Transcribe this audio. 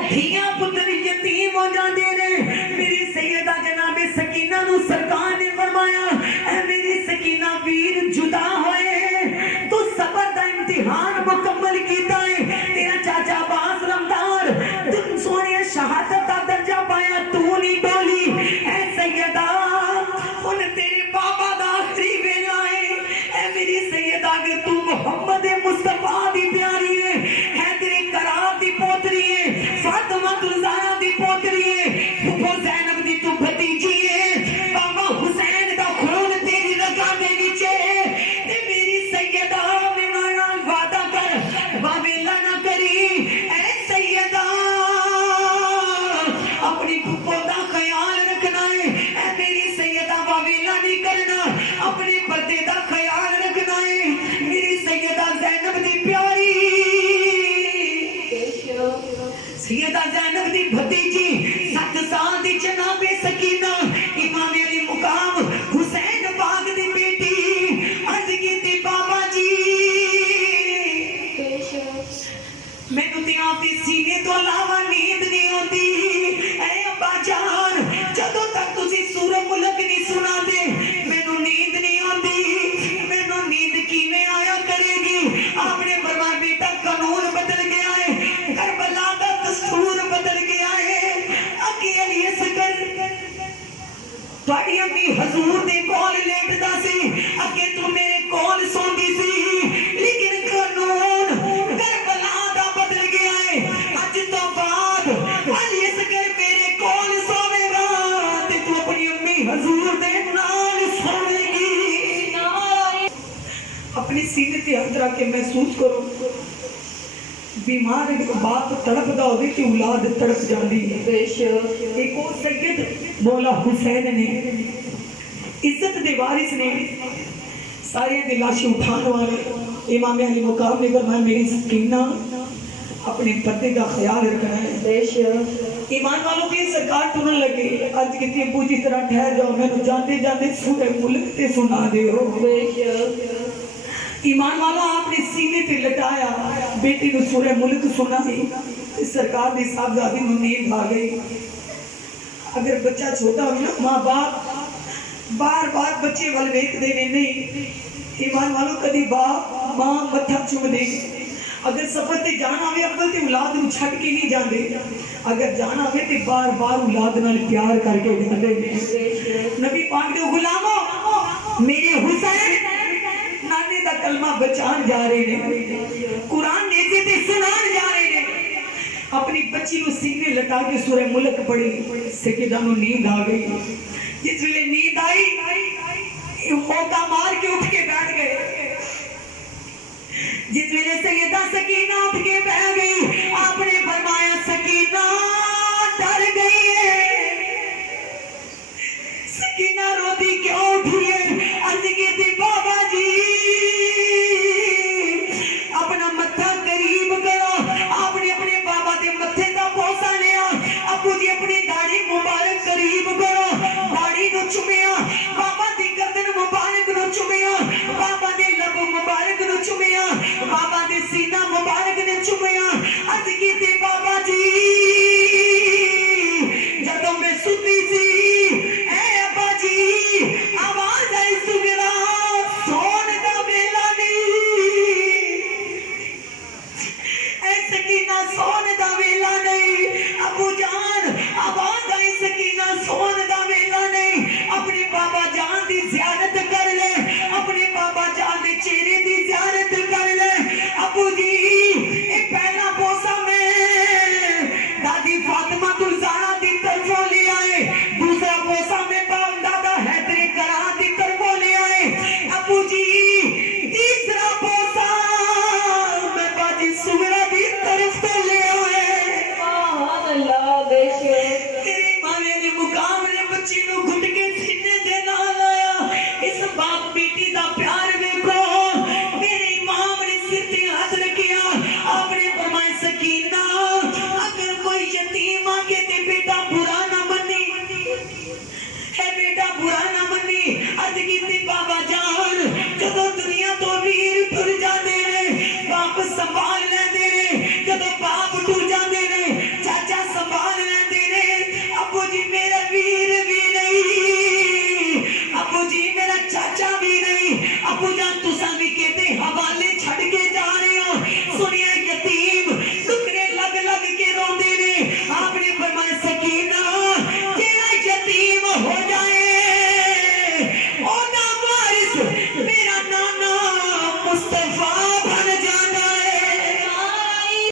धिया पुत्र यतीम हो जाते ने। मेरी सैयदा जनाबे सकीना नु सरकार ने फरमाया ऐ मेरी सकीना वीर जुदा होए तो सबर दा इम्तिहान मुकम्मल कीता है। तेरा चाचा अब्बास रमदार तुम सोने शहादत दा दर्जा पाया तू नहीं बोली। ऐ सैयदा हुन तेरे बाबा दा आखिरी वेला है। ऐ मेरी सैयदा अगर तू मोहम्मद मुस्तफा दी प्यारी है तेरे करार दी पोतरी है फातिमा ज़हरा दी पोतरी है फुफो ज़ैनब दी तू भतीजी है बाबा हुसैन दा खून तेरी रगा दे विच है। ते मेरी सैयदा मेरे नाल वादा कर वावेला ना करी। ऐ सैयदा अपनी फुफो दा ख्याल रखना है। ऐ मेरी सैयदा वावेला नहीं करना अपने पर्दे दा ख्याल रखना है। मेरी सैयदा ज़ैनब दी प्यारी सैयदा ज़ैनब दी भतीजी 7 साल दी जनाबे सकीना इमाम अली मुकाम हुसैन बाग दी बेटी अर्ज कीती बाबा जी मैनू ते आपदे सीने तो अलावा नींद नहीं आती। ऐ अब्बा जान जदों तक तुसी सूरह मुल्क नहीं सुनांदे मैनू नींद नहीं आती। मैनू नींद किवें आया करेगी। आपने फरमाया बेटा कानून बदल गया है करबला दा दस्तूर बदल गया है। अगे अली असगर तुहाडी अम्मी हजूर दे कोल लेटदा सी अगे तू मेरे कोल सोंदी सी लेकिन कानून करबला दा बदल गया है। अज तो बाद अली असगर मेरे कोल सोवेगा ते तू अपनी अम्मी हजूर दे नाल सोवेगी। अपने सीने ते हाथ रख के महसूस करो बीमार एक बाप तड़पदा होवे कि औलाद तड़प जाती है। बेशक एक और सैयद मौला हुसैन ने इज्जत दे वारिस ने सारे दी लाशें उठाने वाले इमाम अली मुकाम ने फरमाया मेरी सकीना अपने पर्दे का ख्याल रखना है। बेशक ईमान वालों की सरकार सुनने लगे अर्ज की अबू जी तरह ठहर जाओ मैंने जाते जाते सूरह मुल्क ते सुना दे हो। बेशक ईमान वाला आपने सीने पे लटाया बेटी को सूरह मुल्क सुनाई सरकार दी साहबजादी नूं नींद आ गई। अगर बच्चा छोटा हो ना माँ बाप बार बार बच्चे वाल वेखदे ने नहीं ईमान वालों कदी बाप माँ मत्था चुमदे। अगर सफर ते जाना आवे अव्वल ते औलाद नूं छड्ड के नहीं जांदे अगर जाना आवे ते बार बार औलाद नाल प्यार करके जांदे ने। नबी पाक दे गुलामों मेरे हुसैन नाने दा कलमा बचान जा रहे ने कुरान नेज़े ते सुनान जा रहे ने। अपनी बच्ची को सीने लटा के सूरह मुल्क पढ़ी सकीना नूं नींद आ गई। जिस वेले नींद आई होका मार के उठ के बैठ गए। जिस वेले सैयदा सकीना उठ के बैठ गई